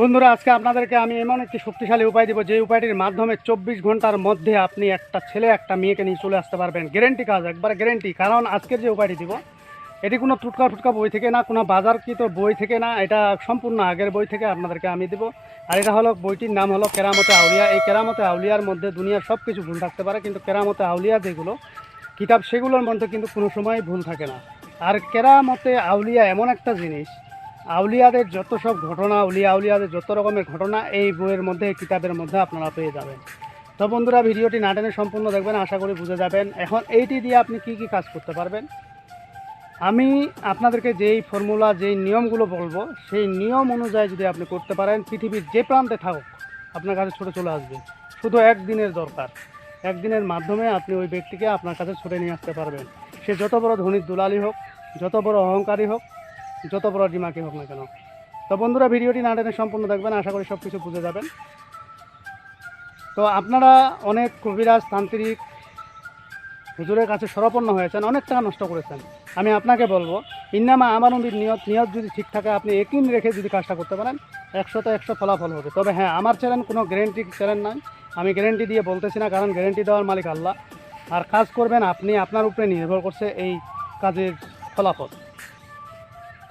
বন্ধুরা, আজকে আপনাদেরকে আমি এমন একটি শক্তিশালী উপায় দিব, যে উপায়টির মাধ্যমে 24 ঘন্টার মধ্যে আপনি একটা ছেলে একটা মেয়েকে নিয়ে চলে আসতে পারবেন। গ্যারেন্টি কাজ, একবারে গ্যারেন্টি। কারণ আজকের যে উপায়টি দিব, এটি কোনো টুটকা ফুটকা বই থেকে না, কোনো বাজারকৃত বই থেকে না, এটা সম্পূর্ণ আগের বই থেকে আপনাদেরকে আমি দেবো। আর এটা হলো, বইটির নাম হলো কেরামতে আউলিয়া। এই কেরামতে আউলিয়ার মধ্যে দুনিয়ার সব কিছু ভুল থাকতে পারে, কিন্তু কেরামতে আউলিয়া যেগুলো কিতাব, সেগুলোর মধ্যে কিন্তু কোনো সময় ভুল থাকে না। আর কেরামতে আউলিয়া এমন একটা জিনিস, আউলিয়াদের যত সব ঘটনা, আউলিয়াদের যত রকমের ঘটনা এই বইয়ের মধ্যে, কিতাবের মধ্যে আপনারা পেয়ে যাবেন। তো বন্ধুরা, ভিডিওটি না টেনে সম্পূর্ণ দেখবেন, আশা করি বুঝে যাবেন। এখন এইটি দিয়ে আপনি কি কি কাজ করতে পারবেন, আমি আপনাদেরকে যেই ফর্মুলা, যেই নিয়মগুলো বলবো, সেই নিয়ম অনুযায়ী যদি আপনি করতে পারেন, পৃথিবীর যে প্রান্তে থাকুক আপনার কাছে ছুটে চলে আসবে। শুধু একদিনের দরকার। একদিনের মাধ্যমে আপনি ওই ব্যক্তিকে আপনার কাছে ছুটে নিয়ে আসতে পারবেন। সে যত বড় ধনীর দুলালি হোক, যত বড় অহংকারী হোক, যত বড় ডিমাকি হোক না কেন। তো বন্ধুরা, ভিডিওটি না টেনে সম্পূর্ণ দেখবেন, আশা করি সব কিছু বুঝে যাবেন। তো আপনারা অনেক কবিরাজ, তান্ত্রিক, হুজুরের কাছে শরণাপন্ন হয়েছেন, অনেক টাকা নষ্ট করেছেন। আমি আপনাকে বলবো, ইন্নামা আমানুবির নিয়ত যদি ঠিক থাকে, আপনি একই রেখে যদি কাজটা করতে পারেন, 100-100 ফলাফল হবে। তবে হ্যাঁ, আমার চ্যানেল কোনো গ্যারেন্টি চ্যানেল নয়, আমি গ্যারেন্টি দিয়ে বলতেছি না, কারণ গ্যারেন্টি দেওয়ার মালিক আল্লাহ। আর কাজ করবেন আপনি, আপনার উপরে নির্ভর করছে এই কাজের ফলাফল।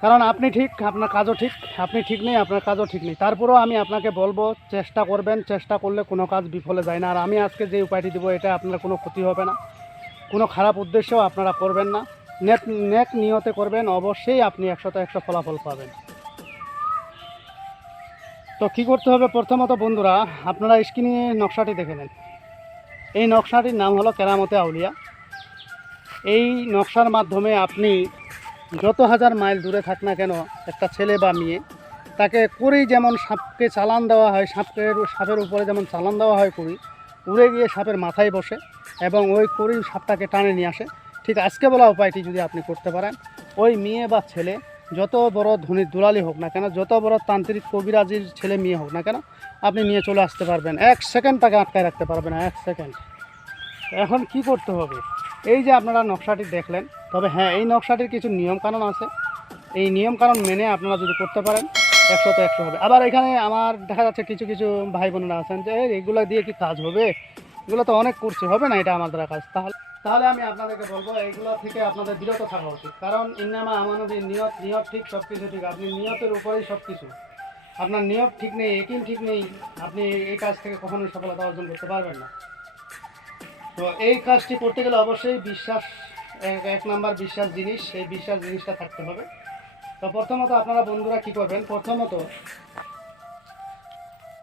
কারণ আপনি ঠিক, আপনার কাজও ঠিক, আপনি ঠিক নেই, আপনার কাজও ঠিক নেই। তারপরেও আমি আপনাকে বলবো, চেষ্টা করবেন। চেষ্টা করলে কোনো কাজ বিফলে যায় না। আর আমি আজকে যে উপায়টি দেবো, এটা আপনার কোনো ক্ষতি হবে না, কোনো খারাপ উদ্দেশ্যও আপনারা করবেন না, নেক নিয়তে করবেন, অবশ্যই আপনি 100-100 ফলাফল পাবেন। তো কী করতে হবে, প্রথমত বন্ধুরা, আপনারা স্ক্রিনে নকশাটি দেখে নেন। এই নকশাটির নাম হলো কেরামতে আউলিয়া। এই নকশার মাধ্যমে আপনি যত হাজার মাইল দূরে থাক না কেন, একটা ছেলে বা মেয়ে, তাকে করেই যেমন সাপকে চালান দেওয়া হয়, সাপের উপরে যেমন চালান দেওয়া হয়, করি উড়ে গিয়ে সাপের মাথায় বসে এবং ওই করেই সাপটাকে টানে নিয়ে আসে, ঠিক আজকে বলা উপায়টি যদি আপনি করতে পারেন, ওই মেয়ে বা ছেলে যত বড় ধনীর দুলালি হোক না কেন, যত বড় তান্ত্রিক কবিরাজির ছেলে মেয়ে হোক না কেন, আপনি নিয়ে চলে আসতে পারবেন। 1 সেকেন্ড তাকে আটকায় রাখতে পারবেন না, 1 সেকেন্ড। এখন কি করতে হবে, এই যে আপনারা নকশাটি দেখলেন, তবে হ্যাঁ, এই নকশাটির কিছু নিয়মকানুন আছে। এই নিয়মকানুন মেনে আপনারা যদি করতে পারেন, 100-100 হবে। আবার এখানে আমার দেখা যাচ্ছে কিছু কিছু ভাই বোনেরা আছেন যে এগুলো দিয়ে কি কাজ হবে, এগুলো তো অনেক করছে, হবে না এটা আমার দ্বারা কাজ। তাহলে তাহলে আমি আপনাদেরকে বলবো, এইগুলো থেকে আপনাদের বিরত থাকা উচিত। কারণ ইন্নামা আমানবীর নিয়ত, নিয়ত ঠিক সব কিছু ঠিক। আপনি নিয়তের উপরেই সব কিছু। আপনার নিয়ত ঠিক নেই, একিন ঠিক নেই, আপনি এই কাজ থেকে কখনোই সফলতা অর্জন করতে পারবেন না। তো এই কাজটি করতে গেলে অবশ্যই বিশ্বাস, এক নাম্বার বিশ্বাস জিনিস, এই বিশ্বাস জিনিসটা থাকতে হবে। তো প্রথমত আপনারা বন্ধুরা কি করবেন, প্রথমত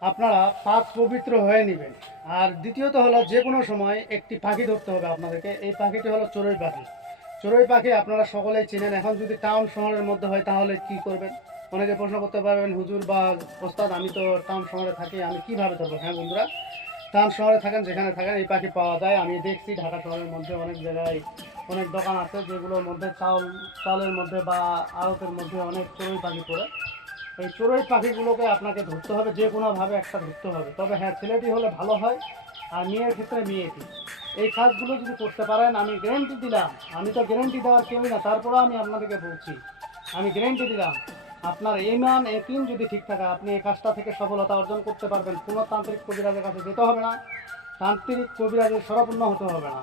আপনারা পাক পবিত্র হয়ে নেবেন। আর দ্বিতীয়ত হলো, যে কোনো সময় একটি পাখি ধরতে হবে আপনাদেরকে। এই পাখিটি হলো চড়ুই পাখি। চড়ুই পাখি আপনারা সকলেই চেনেন। এখন যদি টাউন শহরের মধ্যে হয় তাহলে কি করবেন, অনেকে প্রশ্ন করতে পারবেন, হুজুর বা ওস্তাদ, আমি তো টাউন শহরে থাকি, আমি কিভাবে ধরবো। হ্যাঁ বন্ধুরা, টাউন শহরে থাকেন, যেখানে থাকেন, এই পাখি পাওয়া যায়। আমি দেখছি ঢাকা শহরের মধ্যে অনেক জায়গায় অনেক দোকান আছে, যেগুলোর মধ্যে চালের মধ্যে বা আড়তের মধ্যে অনেক চড়ুই পাখি পড়ে। এই চড়ুই পাখিগুলোকে আপনাকে ধরতে হবে, যে কোনোভাবে একটা ধরতে হবে। তবে হ্যাঁ, ছেলেটি হলে ভালো হয়, আর মেয়ের ক্ষেত্রে মেয়েটি। এই কাজগুলো যদি করতে পারেন, আমি গ্যারেন্টি দিলাম, আমি তো গ্যারেন্টি দেওয়ার কেউই না, তারপরেও আমি আপনাদেরকে বলছি, আমি গ্যারেন্টি দিলাম, আপনার ইমান একিন যদি ঠিক থাকে, আপনি এই কাজটা থেকে সফলতা অর্জন করতে পারবেন। কোনো তান্ত্রিক কবিরাজের কাছে যেতে হবে না, তান্ত্রিক কবিরাজের শরণাপন্ন হতে হবে না।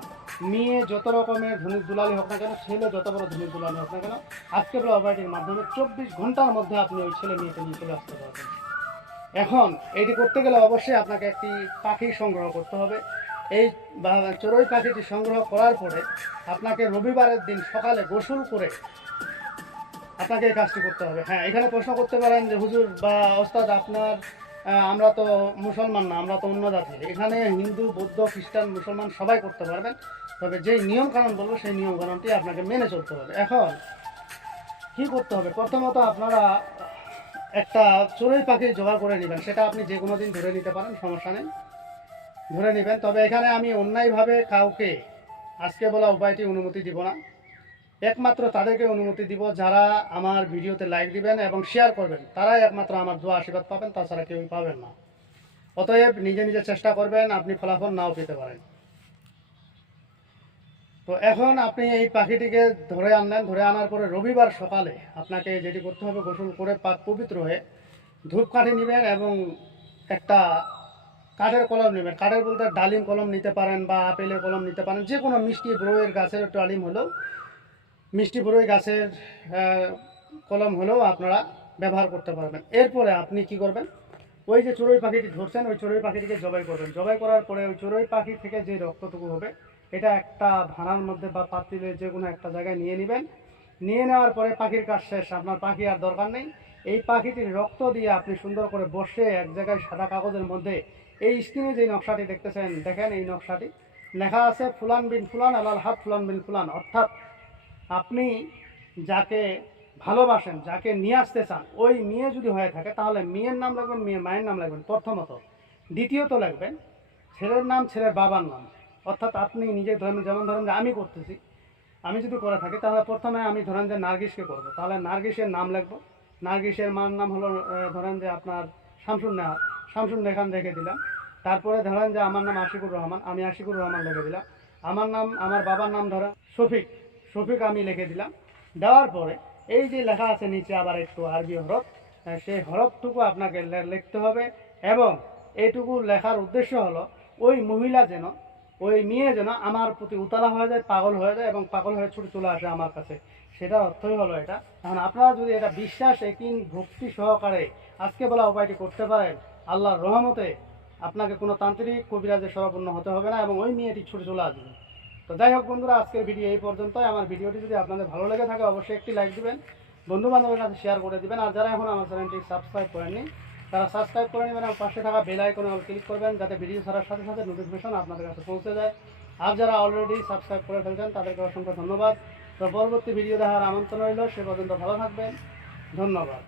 মেয়ে যত রকমের ধনী দুলালি হোক না কেন, ছেলে যত বড় ধনী দুলালি হোক না কেন, আজকে বলা উপায়টির মাধ্যমে 24 ঘন্টার মধ্যে আপনি ওই ছেলে মেয়েকে নিয়ে চলে আসতে পারবেন। এখন এটি করতে গেলে অবশ্যই আপনাকে একটি পাখি সংগ্রহ করতে হবে। এই চড়ুই পাখিটি সংগ্রহ করার পরে আপনাকে রবিবারের দিন সকালে গোসল করে আপনাকে এই কাজটি করতে হবে। হ্যাঁ, এখানে প্রশ্ন করতে পারেন যে হুজুর বা ওস্তাদ, আপনার আমরা তো মুসলমান না, আমরা তো অন্য জাতি, এখানে হিন্দু, বৌদ্ধ, খ্রিস্টান, মুসলমান সবাই করতে পারবেন। তবে যেই নিয়ম কানুন বলবো, সেই নিয়ম কানুনটি আপনাকে মেনে চলতে হবে। এখন কি করতে হবে, প্রথমত আপনারা একটা চড়ুই পাখি জোগাড় করে নেবেন। সেটা আপনি যে কোনো দিন ধরে নিতে পারেন, সমস্যা নেই, ধরে নেবেন। তবে এখানে আমি অন্যায়ভাবে কাউকে আজকে বলা উপায়টি অনুমতি দিব না। একমাত্র তাদেরকে অনুমতি দিব যারা আমার ভিডিওতে লাইক দিবেন এবং শেয়ার করবেন, তারাই একমাত্র আমার দোয়া আশীর্বাদ পাবেন, তাছাড়া কেউই পাবেন না। অতএব নিজে নিজে চেষ্টা করবেন, আপনি ফলাফল নাও পেতে পারেন। তো এখন আপনি এই পাখিটিকে ধরে আনলেন, ধরে আনার পরে রবিবার সকালে আপনাকে যেটি করতে হবে, গোসল করে পাক পবিত্র হয়ে ধূপকাঠি নেবেন এবং একটা কাঠের কলম নেবেন। কাঠের বলতে ডালিম কলম নিতে পারেন বা আপেলের কলম নিতে পারেন, যে কোনো মিষ্টি বড়ইয়ের গাছের ডালিম হলেও, মিষ্টি বড়ই গাছের কলম হলেও আপনারা ব্যবহার করতে পারবেন। এরপরে আপনি কি করবেন, ওই যে চড়ুই পাখিটি ধরছেন ওই চড়ুই পাখিটিকে জবাই করবেন। জবাই করার পরে ওই চড়ুই পাখি থেকে যে রক্তটুকু হবে এটা একটা ভাঁড়ার মধ্যে বা পাতিলে যে কোনো একটা জায়গায় নিয়ে নেবেন। নিয়ে নেওয়ার পরে পাখির কাজ শেষ, আপনার পাখি আর দরকার নেই। এই পাখিটির রক্ত দিয়ে আপনি সুন্দর করে বসে এক জায়গায় সাদা কাগজের মধ্যে এই স্ক্রিনে যে নকশাটি দেখতেছেন, দেখেন এই নকশাটি লেখা আছে ফুলান বিন ফুলান আলাল হাত ফুলান বিন ফুলান। অর্থাৎ আপনি যাকে ভালোবাসেন, যাকে নিয়ে আসতে চান, ওই মেয়ে যদি হয়ে থাকে তাহলে মেয়ের নাম লাগবেন, মেয়ে মায়ের নাম লাগবেন প্রথমত। দ্বিতীয়ত লাগবেন ছেলের নাম, ছেলের বাবার নাম। অর্থাৎ আপনি নিজে ধরেন, যেমন ধরেন যে আমি করতেছি, আমি যদি করে থাকি তাহলে প্রথমে আমি ধরেন যে নার্গিসকে করবো, তাহলে নার্গিসের নাম লিখবো। নার্গিসের মার নাম হলো ধরেন যে আপনার শামসুন নেহার, শামসুন নেখান রেখে দিলাম। তারপরে ধরেন যে আমার নাম আশিকুর রহমান, আমি আশিকুর রহমান লিখে দিলাম। আমার নাম, আমার বাবার নাম ধরেন শফিক, শফিক আমি লিখে দিলাম। দেওয়ার পরে এই যে লেখা আছে নিচে আবার একটু আরবি হরফ, সেই হরফটুকু আপনাকে লিখতে হবে। এবং এইটুকু লেখার উদ্দেশ্য হলো ওই মহিলা যেন, ওই মেয়ে যেন আমার প্রতি উতলা হয়ে যায়, পাগল হয়ে যায় এবং পাগল হয়ে ছুটে চলে আসে আমার কাছে। সেটার অর্থই হলো এটা। এখন আপনারা যদি এটা বিশ্বাস, একিন, ভক্তি সহকারে আজকে বলা উপায়টি করতে পারেন, আল্লাহর রহমতে আপনাকে কোনো তান্ত্রিক কবিরাজের শরণাপন্ন হতে হবে না এবং ওই মেয়েটি ছুটে চলে আসবে। তো যাই হোক বন্ধুরা, আজকের ভিডিও এই পর্যন্তই। আমার ভিডিওটি যদি আপনাদের ভালো লেগে থাকে অবশ্যই একটি লাইক দিবেন, বন্ধু বান্ধবের কাছে শেয়ার করে দিবেন। আর যারা এখন আমার চ্যানেলটি সাবস্ক্রাইব করেননি তারা সাবস্ক্রাইব করে নেবেন এবং পাশে থাকা বেল আইকনে ক্লিক করবেন, যাতে ভিডিও ছাড়ার সাথে সাথে নোটিফিকেশন আপনাদের কাছে পৌঁছে যায়। আর যারা অলরেডি সাবস্ক্রাইব করে ফেলছেন তাদেরকে অসংখ্য ধন্যবাদ। তো পরবর্তী ভিডিও দেখার আমন্ত্রণ রইল। সে পর্যন্ত ভালো থাকবেন, ধন্যবাদ।